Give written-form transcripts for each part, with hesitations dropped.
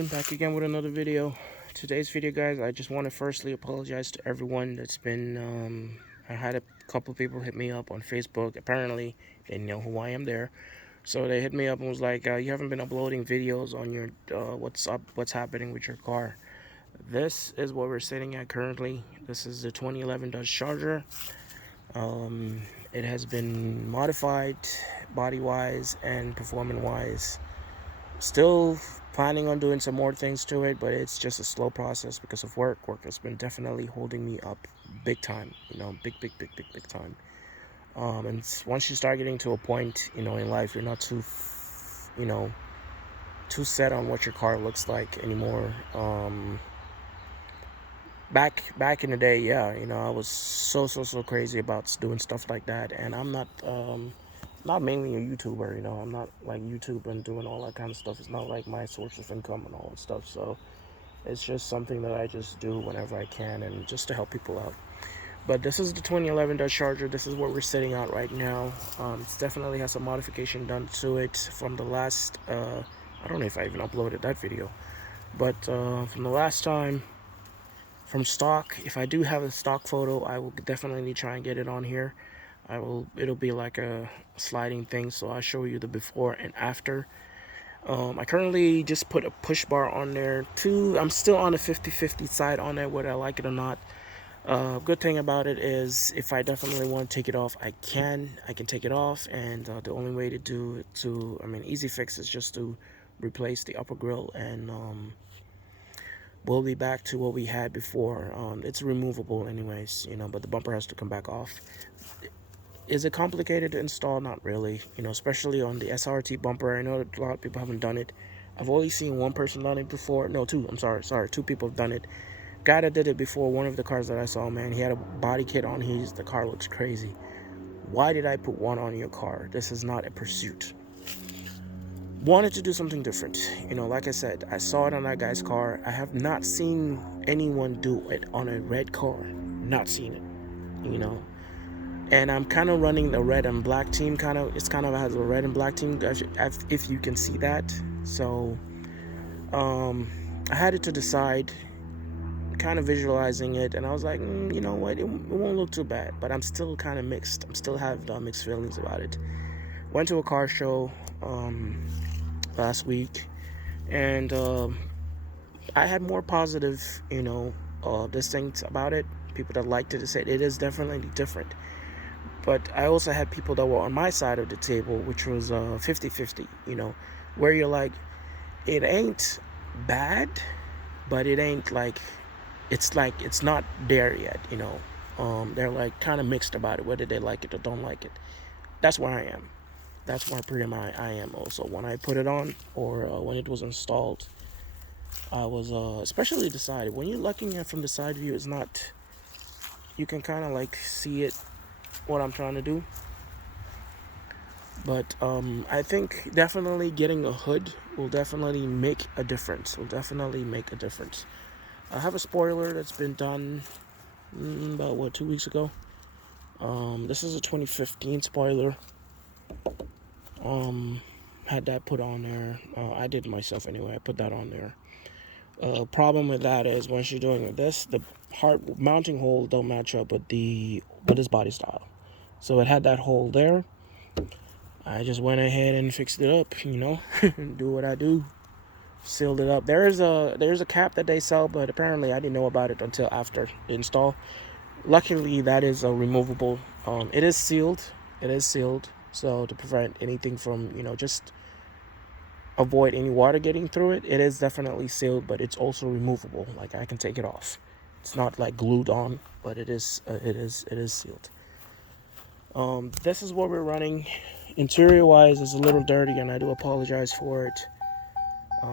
everyone, back again with another video. Today's video, guys, I just want to firstly apologize to everyone that's been I had a couple people hit me up on Facebook. Apparently they know who I am there, so they hit me up and was like, you haven't been uploading videos on your what's happening with your car. This is what we're sitting at currently. This is the 2011 Dodge Charger. It has been modified body wise and performance wise. Still planning on doing some more things to it, but it's just a slow process because of work. Work has been definitely holding me up big time, big time. And once you start getting to a point, in life, you're not you know, too set on what your car looks like anymore. Back in the day, yeah, I was so crazy about doing stuff like that, and I'm not mainly a YouTuber, I'm not like YouTube and doing all that kind of stuff. It's not like my source of income and all that stuff. So it's just something that I just do whenever I can and just to help people out. But this is the 2011 Dodge Charger. This is what we're sitting out right now. It definitely has some modification done to it from the last, I don't know if I even uploaded that video, but from the last time, from stock, if I do have a stock photo, I will definitely try and get it on here. It'll be like a sliding thing, so I'll show you the before and after. I currently just put a push bar on there too. I'm still on the 50-50 side on there, whether I like it or not. Good thing about it is if I definitely want to take it off, I can take it off, and the only way to do it easy fix is just to replace the upper grill, and we'll be back to what we had before. It's removable anyways, but the bumper has to come back off. Is it complicated to install? Not really, especially on the SRT bumper. I know that a lot of people haven't done it. I've only seen one person done it before. No, two. I'm sorry. Two people have done it. Guy that did it before, one of the cars that I saw, man, he had a body kit on his. The car looks crazy. Why did I put one on your car? This is not a pursuit. Wanted to do something different. Like I said, I saw it on that guy's car. I have not seen anyone do it on a red car. Not seen it, And I'm kind of running the red and black team. It's kind of has a red and black team, if you can see that. So I had it to decide, kind of visualizing it, and I was like, you know what, it won't look too bad. But I'm still kind of mixed. I'm still have mixed feelings about it. Went to a car show last week, and I had more positive, things about it. People that liked it said it is definitely different. But I also had people that were on my side of the table, which was 50-50, where you're like, it ain't bad, but it ain't like it's not there yet, They're like kind of mixed about it, whether they like it or don't like it. That's where I am. That's where pretty much I am also. When I put it on, or when it was installed, I was especially decided. When you're looking at from the side view, it's not, you can kind of like see it, what I'm trying to do. But I think definitely getting a hood will definitely make a difference. I have a spoiler that's been done about 2 weeks ago. This is a 2015 spoiler. Had that put on there. I did it myself anyway. I put that on there. Problem with that is once you're doing this, the hard mounting hole don't match up with this body style. So it had that hole there. I just went ahead and fixed it up, do what I do. Sealed it up. There's a cap that they sell, but apparently I didn't know about it until after the install. Luckily, that is removable. It is sealed. So to prevent anything from, just avoid any water getting through it. It is definitely sealed, but it's also removable. Like, I can take it off. It's not like glued on, but it is sealed. This is what we're running. Interior wise is a little dirty, and I do apologize for it.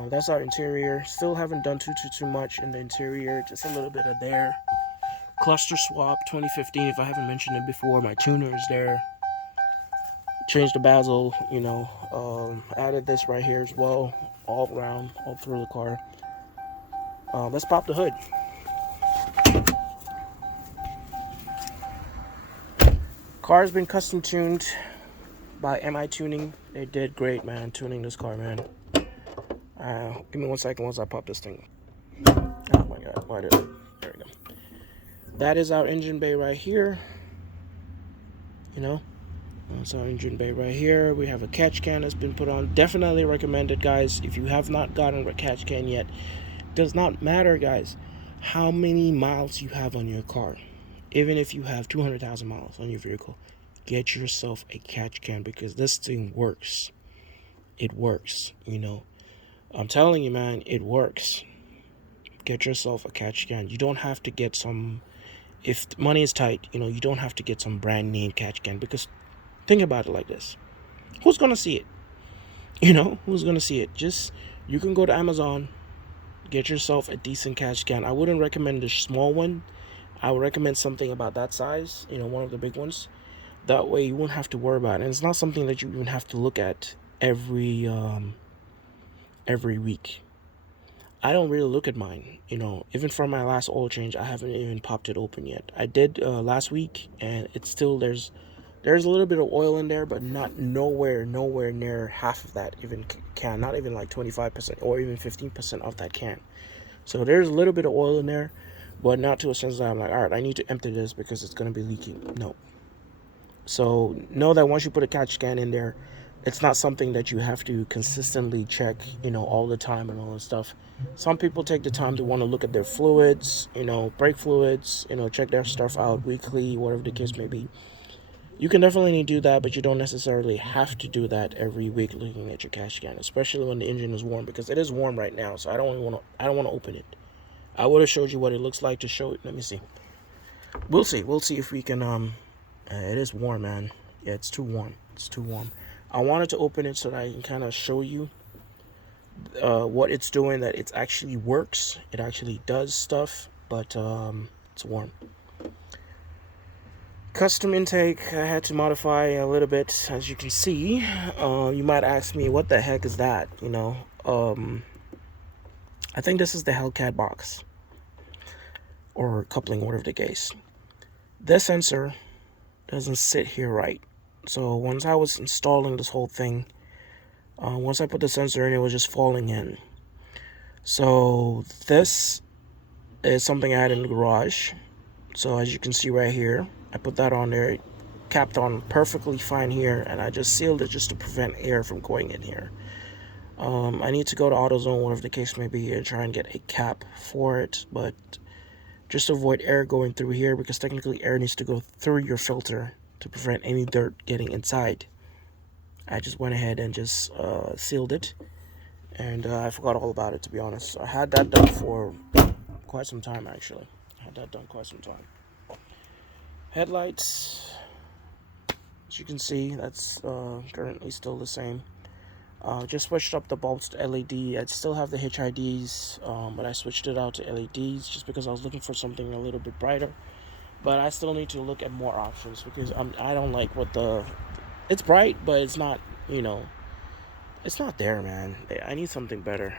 That's our interior. Still haven't done too much in the interior. Just a little bit of there. Cluster swap 2015, if I haven't mentioned it before. My tuner is there. Changed the bezel, added this right here as well, all around, all through the car. Let's pop the hood. Car's been custom tuned by MI Tuning. They did great, man, tuning this car, man. Give me 1 second once I pop this thing. Oh my god, why did it? There we go. That is our engine bay right here. You know, that's our engine bay right here. We have a catch can that's been put on. Definitely recommended, guys. If you have not gotten a catch can yet, does not matter, guys, how many miles you have on your car. Even if you have 200,000 miles on your vehicle, get yourself a catch can because this thing works. It works, you know. I'm telling you, man, it works. Get yourself a catch can. You don't have to get some, if money is tight, you know, you don't have to get some brand name catch can because think about it like this. Who's going to see it? You know, who's going to see it? Just, you can go to Amazon, get yourself a decent catch can. I wouldn't recommend the small one. I would recommend something about that size, you know, one of the big ones. That way you won't have to worry about it. And it's not something that you even have to look at every week. I don't really look at mine, you know. Even from my last oil change, I haven't even popped it open yet. I did last week, and it's still there's a little bit of oil in there, but not nowhere near half of that even can. Not even like 25% or even 15% of that can. So there's a little bit of oil in there, but not to a sense that I'm like, all right, I need to empty this because it's gonna be leaking. No. So know that once you put a catch can in there, it's not something that you have to consistently check, you know, all the time and all that stuff. Some people take the time to want to look at their fluids, you know, brake fluids, you know, check their stuff out weekly, whatever the case may be. You can definitely do that, but you don't necessarily have to do that every week looking at your catch can, especially when the engine is warm because it is warm right now. So I don't want to open it. I would have showed you what it looks like to show it. Let me see. We'll see if we can it is warm, man. Yeah, it's too warm. It's too warm. I wanted to open it so that I can kind of show you what it's doing, that it actually works. It actually does stuff, but it's warm. Custom intake, I had to modify a little bit, as you can see. You might ask me, what the heck is that? You know, I think this is the Hellcat box or coupling, whatever the case. This sensor doesn't sit here right. So once I was installing this whole thing, once I put the sensor in, it was just falling in. So this is something I had in the garage. So as you can see right here, I put that on there. It capped on perfectly fine here, and I just sealed it just to prevent air from going in here. I need to go to AutoZone, whatever the case may be, and try and get a cap for it, but just to avoid air going through here, because technically air needs to go through your filter to prevent any dirt getting inside. I just went ahead and just sealed it, and I forgot all about it, to be honest. So I had that done for quite some time, actually. Headlights, as you can see, that's currently still the same. Just switched up the bulbs to LED. I still have the HIDs, but I switched it out to LEDs just because I was looking for something a little bit brighter. But I still need to look at more options because I don't like what it's bright, but it's not, you know, it's not there, man. I need something better.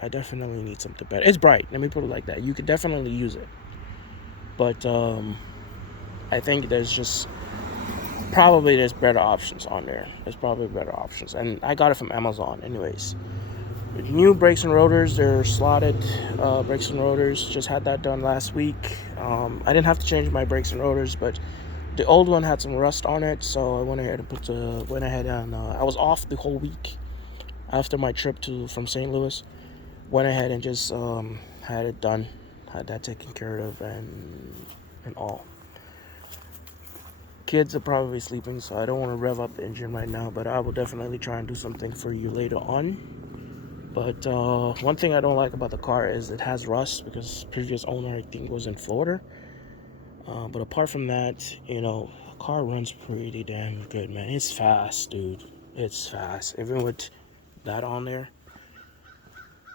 I definitely need something better. It's bright. Let me put it like that. You could definitely use it, but I think there's better options on there. There's probably better options, and I got it from Amazon, anyways. New brakes and rotors, they're slotted brakes and rotors. Just had that done last week. I didn't have to change my brakes and rotors, but the old one had some rust on it, so I went ahead and I was off the whole week after my trip from St. Louis. Went ahead and just had it done, had that taken care of, and all. Kids are probably sleeping, so I don't want to rev up the engine right now, but I will definitely try and do something for you later on. But one thing I don't like about the car is it has rust because previous owner, I think, was in Florida. But apart from that, you know, the car runs pretty damn good, man. It's fast, dude. It's fast. Even with that on there,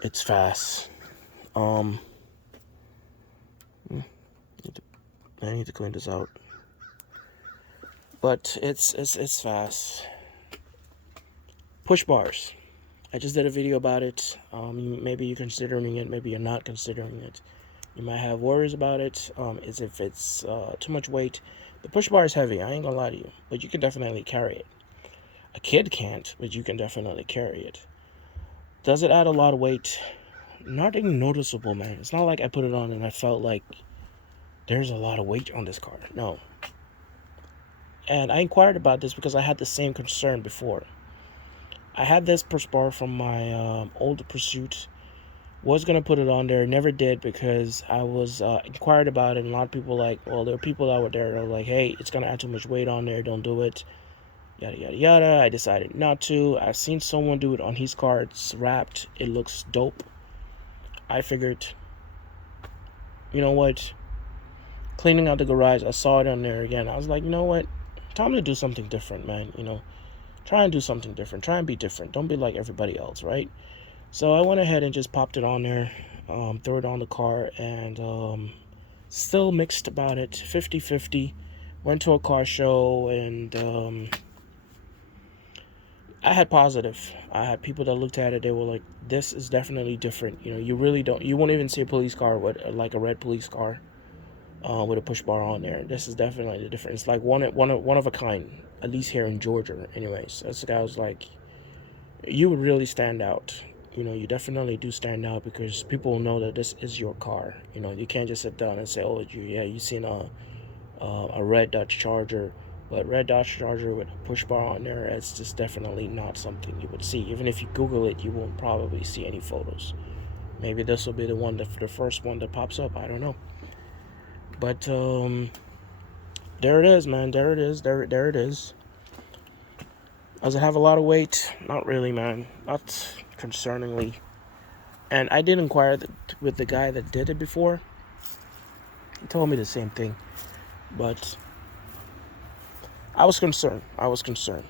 it's fast. I need to clean this out. But it's fast. Push bars. I just did a video about it. Maybe you're considering it, maybe you're not considering it. You might have worries about it, is if it's too much weight. The push bar is heavy, I ain't gonna lie to you, but you can definitely carry it. A kid can't, but you can definitely carry it. Does it add a lot of weight? Nothing noticeable, man. It's not like I put it on and I felt like there's a lot of weight on this car. No. And I inquired about this because I had the same concern before. I had this push bar from my older Pursuit. Was gonna put it on there, never did because I was inquired about it. And a lot of people like, well, there were people that were there that were like, hey, it's gonna add too much weight on there. Don't do it. Yada yada yada. I decided not to. I've seen someone do it on his car. It's wrapped. It looks dope. I figured, you know what? Cleaning out the garage, I saw it on there again. I was like, you know what? Time to do something different, man. Try and do something different. Try and be different. Don't be like everybody else, right? So I went ahead and just popped it on there, threw it on the car, and still mixed about it, 50-50. Went to a car show, and I had positive. I had people that looked at it. They were like, "This is definitely different." You really don't. You won't even see a police car with like a red police car with a push bar on there. This is definitely different. It's like one of a kind, at least here in Georgia. Anyways, that's the guy was like, you would really stand out. You definitely do stand out because people know that this is your car. You can't just sit down and say, "Oh, you seen a red Dodge Charger," but red Dodge Charger with a push bar on there, it's just definitely not something you would see. Even if you Google it, you won't probably see any photos. Maybe this will be the first one that pops up. I don't know, but there it is, man. There it is. There it is. Does it have a lot of weight? Not really, man. Not concerningly. And I did inquire with the guy that did it before. He told me the same thing. But I was concerned. I was concerned.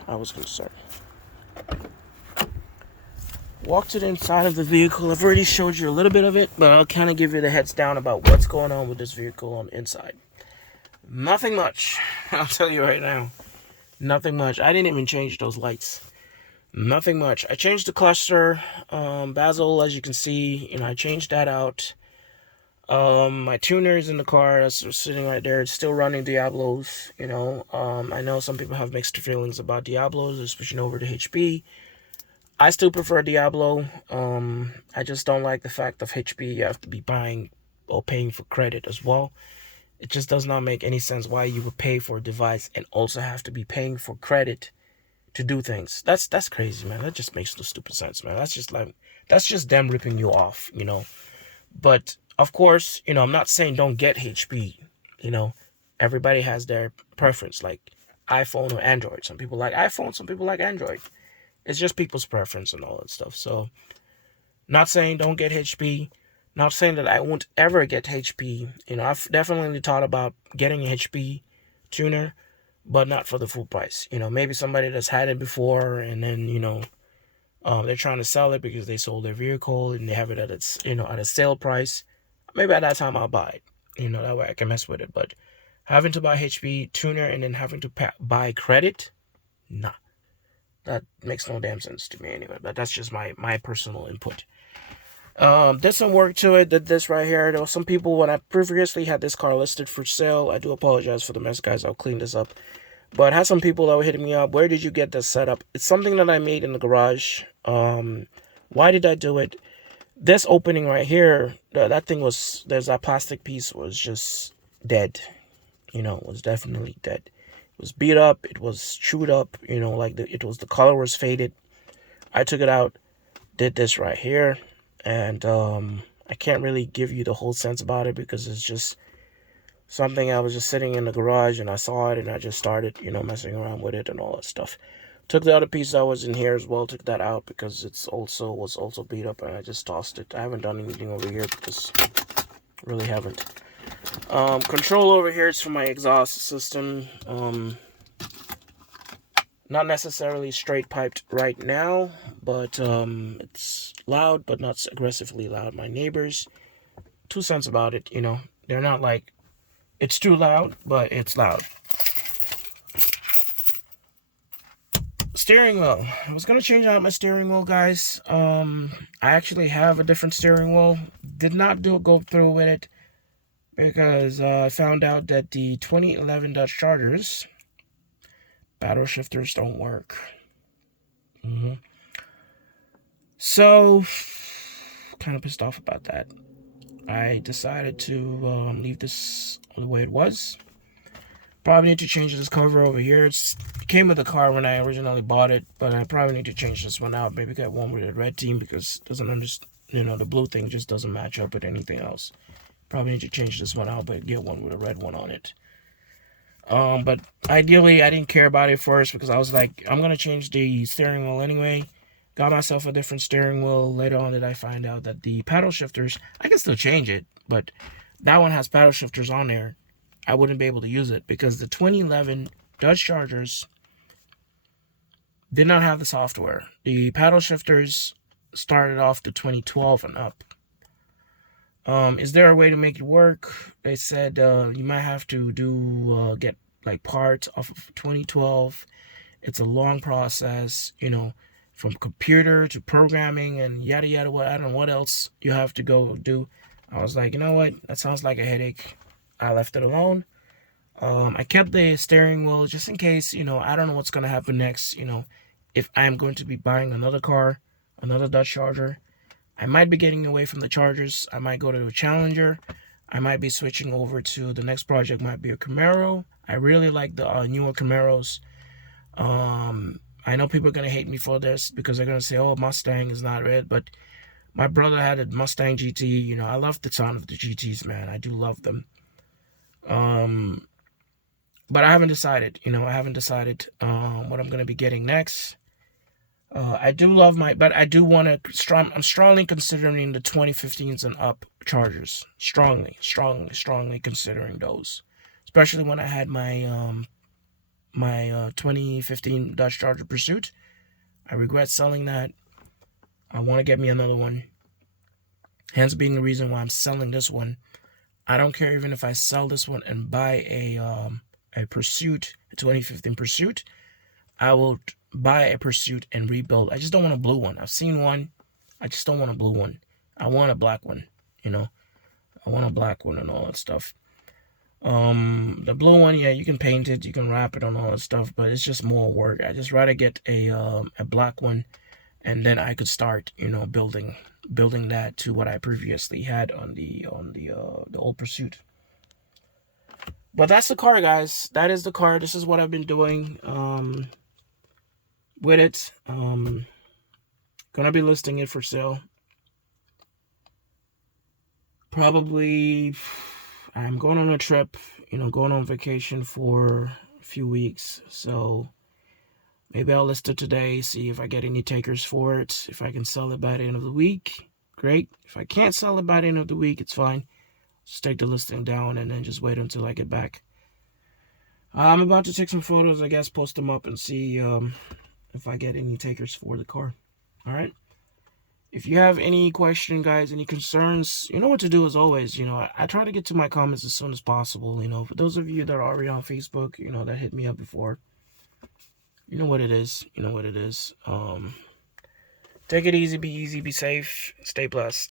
Walk to the inside of the vehicle. I've already showed you a little bit of it, but I'll kind of give you the heads down about what's going on with this vehicle on the inside. Nothing much. I'll tell you right now. Nothing much. I didn't even change those lights. Nothing much. I changed the cluster bezel, as you can see. I changed that out. My tuner is in the car. That's sitting right there. It's still running Diablos. I know some people have mixed feelings about Diablos. They're switching over to HP. I still prefer Diablo. I just don't like the fact of HP. You have to be buying or paying for credit as well. It just does not make any sense why you would pay for a device and also have to be paying for credit to do things. That's crazy, man. That just makes no stupid sense, man. That's just them ripping you off. But of course, I'm not saying don't get HP. Everybody has their preference, like iPhone or Android. Some people like iPhone, some people like Android. It's just people's preference and all that stuff. So, not saying don't get HP. Not saying that I won't ever get HP. I've definitely thought about getting a HP tuner, but not for the full price. Maybe somebody that's had it before and then, they're trying to sell it because they sold their vehicle and they have it at at a sale price. Maybe at that time I'll buy it. That way I can mess with it. But having to buy HP tuner and then having to buy credit, nah. That makes no damn sense to me anyway. But that's just my personal input. Did some work to it. Did this right here. There was some people when I previously had this car listed for sale. I do apologize for the mess, guys. I'll clean this up. But I had some people that were hitting me up. Where did you get this set up? It's something that I made in the garage. Why did I do it? This opening right here, that thing was, there's that plastic piece was just dead. It was definitely dead. It was beat up. It was chewed up. The color was faded. I took it out, did this right here. And I can't really give you the whole sense about it because it's just something I was just sitting in the garage and I saw it and I just started, messing around with it and all that stuff. Took the other piece that was in here as well, took that out because was also beat up and I just tossed it. I haven't done anything over here because really haven't. Control over here is for my exhaust system. Not necessarily straight piped right now, but it's loud, but not aggressively loud. My neighbors, 2 cents about it, they're not like, it's too loud, but it's loud. Steering wheel. I was going to change out my steering wheel, guys. I actually have a different steering wheel. Did not go through with it because I found out that the 2011 Dodge Chargers paddle shifters don't work. So, kind of pissed off about that. I decided to leave this the way it was. Probably need to change this cover over here. It came with the car when I originally bought it, but I probably need to change this one out. Maybe get one with a red team because it doesn't understand. The blue thing just doesn't match up with anything else. Probably need to change this one out, but get one with a red one on it. But ideally, I didn't care about it first because I was like, I'm gonna change the steering wheel anyway. Got myself a different steering wheel. Later on, did I find out that the paddle shifters, I can still change it, but that one has paddle shifters on there. I wouldn't be able to use it because the 2011 Dodge Chargers did not have the software. The paddle shifters started off the 2012 and up. Is there a way to make it work? They said you might have to get like parts off of 2012. It's a long process, from computer to programming and yada yada. What I don't know what else you have to go do. I was like, you know what? That sounds like a headache. I left it alone. I kept the steering wheel just in case. I don't know what's gonna happen next. If I am going to be buying another car, another Dodge Charger. I might be getting away from the Chargers. I might go to a Challenger. I might be switching over to the next project. Might be a Camaro. I really like the newer Camaros. I know people are gonna hate me for this because they're gonna say, "Oh, Mustang is not red," but my brother had a Mustang GT. I love the sound of the GTs, man. I do love them. But I haven't decided. I haven't decided what I'm gonna be getting next. I do love but I do want to. I'm strongly considering the 2015s and up Chargers. Strongly considering those. Especially when I had my 2015 Dodge Charger Pursuit. I regret selling that. I want to get me another one. Hence being the reason why I'm selling this one. I don't care even if I sell this one and buy a Pursuit, a 2015 Pursuit. I will buy a Pursuit and rebuild. I just don't want a blue one. I've seen one. I just don't want a blue one. I want a black one, I want a black one and all that stuff. The blue one, yeah, you can paint it, you can wrap it on all that stuff, but it's just more work. I just rather get a black one, and then I could start, building that to what I previously had on the old Pursuit. But that's the car, guys. That is the car. This is what I've been doing with it. Gonna be listing it for sale. Probably, I'm going on a trip, going on vacation for a few weeks. So maybe I'll list it today, see if I get any takers for it. If I can sell it by the end of the week, great. If I can't sell it by the end of the week, it's fine. Just take the listing down and then just wait until I get back. I'm about to take some photos, I guess, post them up and see if I get any takers for the car. All right. If you have any question, guys, any concerns, you know what to do as always. I try to get to my comments as soon as possible. For those of you that are already on Facebook, that hit me up before, you know what it is. Take it easy, be safe, stay blessed.